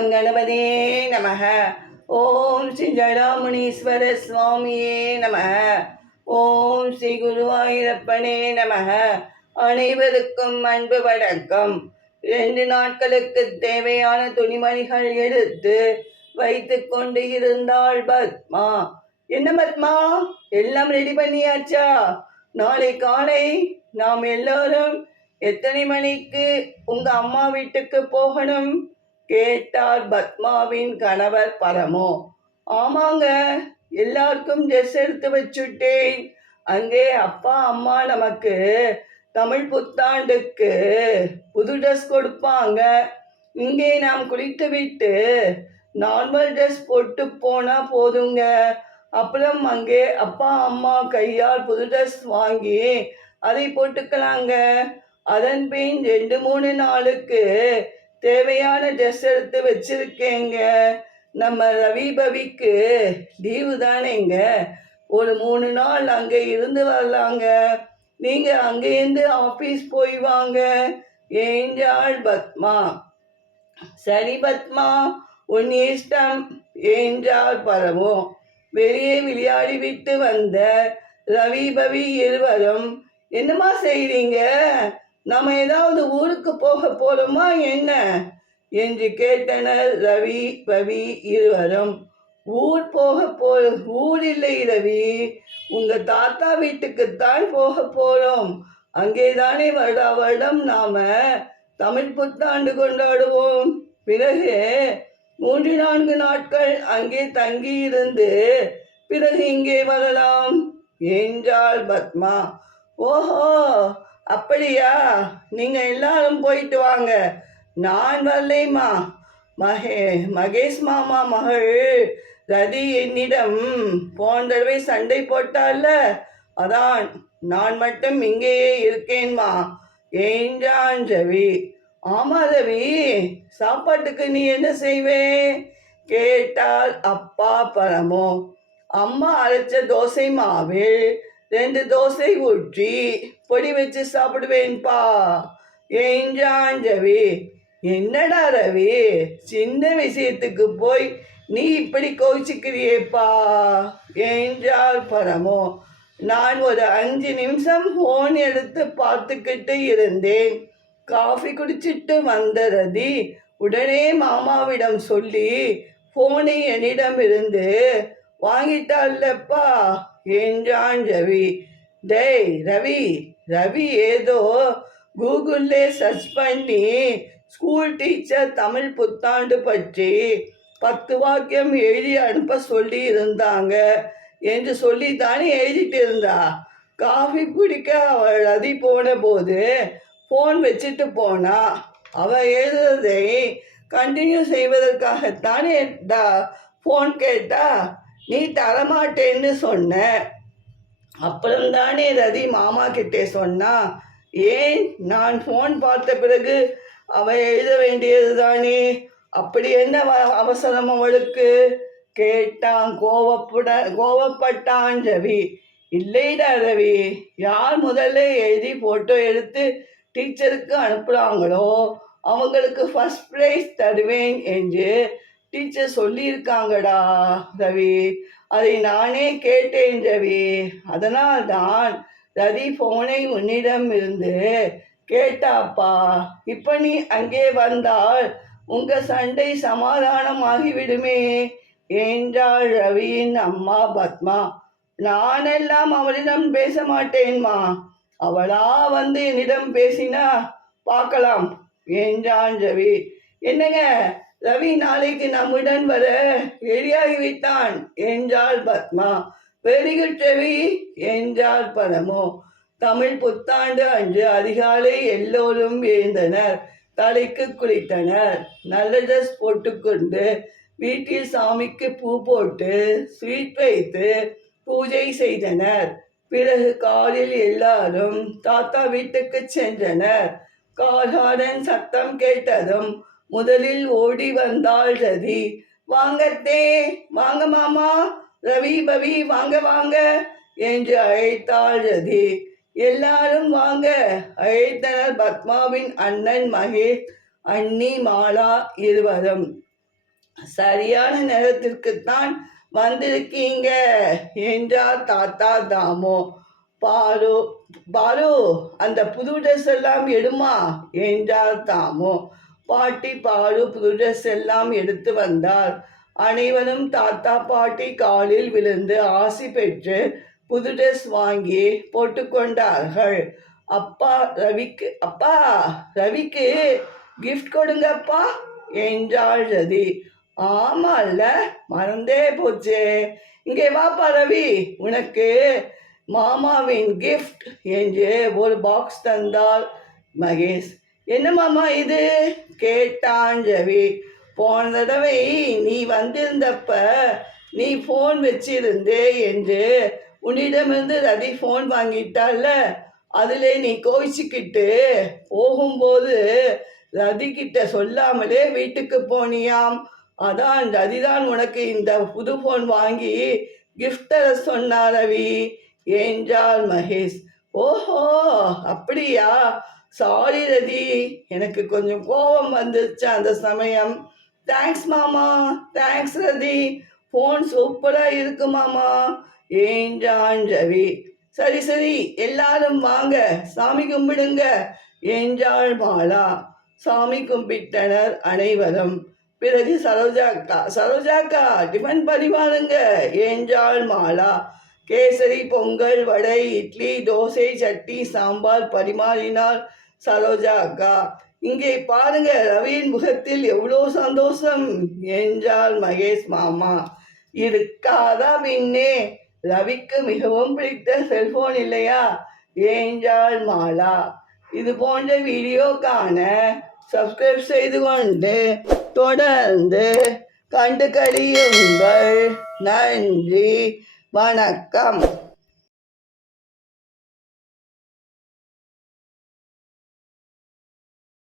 Come கணபதே நமக. ஓம் ஸ்ரீ ஜடாமுனீஸ்வர சுவாமியே நமக. ஓம் ஸ்ரீ குருவாயூரப்பனே நமக. அனைவருக்கும் அன்பு வணக்கம். ரெண்டு நாட்களுக்கு தேவையான துணிமணிகள் எடுத்து வைத்து கொண்டு இருந்தாள் பத்மா. என்ன பத்மா? எல்லாம் ரெடி பண்ணியாச்சா? நாளை காலை நாம் எல்லோரும் எத்தனை மணிக்கு உங்க அம்மா வீட்டுக்கு போகணும்? கேட்டார் பத்மாவின் கணவர் பரமோ. ஆமாங்க எல்லாருக்கும் ட்ரெஸ் எடுத்து வச்சுட்டேன். அங்கே அப்பா அம்மா நமக்கு தமிழ் புத்தாண்டுக்கு புது ட்ரெஸ் கொடுப்பாங்க. இங்கே நாம் குளித்து விட்டு நார்மல் ட்ரெஸ் போட்டு போனா போதுங்க. அப்புறம் அங்கே அப்பா அம்மா கையால் புது ட்ரெஸ் வாங்கி அதை போட்டுக்கலாங்க. அதன் பின் ரெண்டு மூணு நாளுக்கு தேவையான ட்ரெஸ் எடுத்து வச்சிருக்கேங்க. நம்ம ரவி பவிக்கு லீவு தானேங்க. ஒரு மூணு நாள் அங்கே இருந்து வரலாங்க. நீங்கள் அங்கேருந்து ஆஃபீஸ் போய் வாங்க. ஏஞ்சாள் பத்மா? சரி பத்மா உன் இஷ்டம். ஏஞ்சாள் பரவும்? வெளியே விளையாடி விட்டு வந்த ரவி பவி இருவரும் என்னம்மா செய்கிறீங்க நம்ம ஏதாவது ஊருக்கு போக போறோமா என்ன? என்று கேட்டனர் ரவி பவி இருவரும். ஊர் போக போ ஊர் இல்லை ரவி உங்க தாத்தா வீட்டுக்குத்தான் போக போறோம். அங்கேதானே வருடா வருடம் நாம தமிழ் புத்தாண்டு கொண்டாடுவோம். பிறகு மூன்று நான்கு நாட்கள் அங்கே தங்கி இருந்து பிறகு இங்கே வரலாம் என்றாள் பத்மா. ஓஹோ! அப்படியா? நீங்கள் எல்லாரும் போயிட்டு வாங்க. நான் வரலைம்மா. மகே மகேஷ் மாமா மகள் ரதி என்னிடம் போன தடவை சண்டை போட்டால அதான் நான் மட்டும் இங்கேயே இருக்கேன்மா. ஏன்றான் ரவி? ஆமா ரவி சாப்பாட்டுக்கு நீ என்ன செய்வே? கேட்டால் அப்பா பரமோ. அம்மா அரைச்ச தோசை மாவில் ரெண்டு தோசை ஊற்றி பொடி வச்சு சாப்பிடுவேன்பா. ஏஞ்சான் ரவி என்னடா ரவி? சின்ன விஷயத்துக்கு போய் நீ இப்படி கோச்சிக்கிறியேப்பா என்றால் பரமோ நான் ஒரு அஞ்சு நிமிஷம் ஃபோன் எடுத்து பார்த்துக்கிட்டு இருந்தேன். காஃபி குடிச்சிட்டு வந்த ரதி உடனே மாமாவிடம் சொல்லி ஃபோனை என்னிடம் இருந்து வாங்கிட்டால்லப்பா. என்றான் ரவி டேய் ரவி ரவி ஏதோ கூகுளில் சர்ச் பண்ணி ஸ்கூல் டீச்சர் தமிழ் புத்தாண்டு பற்றி பத்து வாக்கியம் எழுதி அனுப்ப சொல்லி இருந்தாங்க என்று சொல்லி தானே எழுதிட்டு இருந்தா? காஃபி குடிக்க அவள் ரதி போன போது ஃபோன் வச்சுட்டு போனா அவள் எழுதுறதை கண்டினியூ செய்வதற்காகத்தானே டா ஃபோன் கேட்டா? நீ தரமாட்டேன்னு சொன்ன. அப்புறம் தானே ரதி மாமா கிட்டே சொன்னா. ஏன்? நான் ஃபோன் பார்த்த பிறகு அவ எழுத வேண்டியது தானே அப்படி என்ன வ- அவசரம் அவளுக்கு? கேட்டான் கோவப்பட கோவப்பட்டான் ரவி. இல்லைடா ரவி யார் முதல்ல எழுதி ஃபோட்டோ எடுத்து டீச்சருக்கு அனுப்புகிறாங்களோ அவங்களுக்கு ஃபர்ஸ்ட் ப்ரைஸ் தருவேன் என்று டீச்சர் சொல்லியிருக்காங்கடா ரவி. அதை நானே கேட்டேன் ரவி. அதனால் தான் ரதி ஃபோனை உன்னிடம் இருந்து கேட்டாப்பா. இப்போ நீ அங்கே வந்தால் உங்க சண்டை சமாதானமாகிவிடுமே என்றாள் ரவியின் அம்மா பத்மா. நானெல்லாம் அவளிடம் பேச மாட்டேன்மா அவளா வந்து என்னிடம் பேசினா பார்க்கலாம் என்றான் ரவி. என்னங்க ரவி நாளைக்கு நம்முடன் வர ரெடியாகிவிட்டான் என்றாள் பத்மா. வெரி குட் ரவி என்றாள் பரமோ. தமிழ் புத்தாண்டு அன்று அதிகாலை எல்லோரும் எழுந்தனர். தலைக்கு குளித்தனர். நல்ல ட்ரெஸ் போட்டுக்கொண்டு வீட்டில் சாமிக்கு பூ போட்டு ஸ்வீட் வைத்து பூஜை செய்தனர். பிறகு காரில் எல்லாரும் தாத்தா வீட்டுக்கு சென்றனர். கார்காரன் சத்தம் கேட்டதும் முதலில் ஓடி வந்தாள் ரதி. வாங்கத்தே வாங்க மாமா ரவி பவி வாங்க வாங்க என்று அழைத்தாள் ரதி. எல்லாரும் வாங்க அழைத்தனர் பத்மாவின் அண்ணன் மகேஷ் அண்ணி மாலா இருவரும். சரியான நேரத்திற்குத்தான் வந்திருக்கீங்க என்றார் தாத்தா தாமோ. பாரு பாரு அந்த புது ட்ரெஸ் எல்லாம் எடுமா என்றார் தாமோ. பாட்டி பாலு புது ட்ரெஸ் எல்லாம் எடுத்து வந்தார். அனைவரும் தாத்தா பாட்டி காலில் விழுந்து ஆசி பெற்று புது ட்ரெஸ் வாங்கி போட்டுக்கொண்டார்கள் அப்பா ரவிக்கு அப்பா ரவிக்கு கிஃப்ட் கொடுங்கப்பா என்றாள் ரதி. ஆமால்ல மறந்தே போச்சே. இங்கே வாப்பா ரவி உனக்கு மாமாவின் கிஃப்ட் என்று ஒரு பாக்ஸ் தந்தாள் மகேஷ். என்னமாமா இது? கேட்டான் ரவி போன தடவை நீ வந்திருந்தப்ப நீ ஃபோன் வச்சிருந்தே என்று உன்னிடமிருந்து ரவி ஃபோன் வாங்கிட்டால அதில் நீ கோவிச்சுக்கிட்டு போகும்போது ரதி கிட்ட சொல்லாமலே வீட்டுக்கு போனியாம். அதான் ரதிதான் உனக்கு இந்த புது ஃபோன் வாங்கி கிஃப்ட் தர சொன்னார் ரவி என்றாள் மகேஷ். ஓஹோ அப்படியா? சாரி ரதி எனக்கு கொஞ்சம் கோபம் வந்துருச்சு அந்த சமயம். தேங்க்ஸ் மாமா. தேங்க்ஸ் ரதி ஃபோன் சூப்பராக இருக்கு மாமா. என்றான் ரவி. சரி சரி. எல்லாரும் வாங்க. சாமி கும்பிடுங்க. என்றாள் மாலா. சாமி கும்பிட்டனர் அனைவரும். பிறகு சரோஜாக்கா சரோஜாக்கா டிஃபன் பரிமாறுங்க என்றாள் மாலா. கேசரி பொங்கல் வடை இட்லி தோசை சட்னி சாம்பார் பரிமாறினாள் சரோஜா அக்கா இங்கே பாருங்க ரவியின் முகத்தில் எவ்வளோ சந்தோஷம் என்றாள் மகேஷ் மாமா. இருக்காதா பின்னே ரவிக்கு மிகவும் பிடித்த செல்போன் இல்லையா என்றாள் மாலா. இது போன்ற வீடியோ காண சப்ஸ்கிரைப் செய்து கொண்டு தொடர்ந்து கண்டு கழியுங்கள். நன்றி வணக்கம்.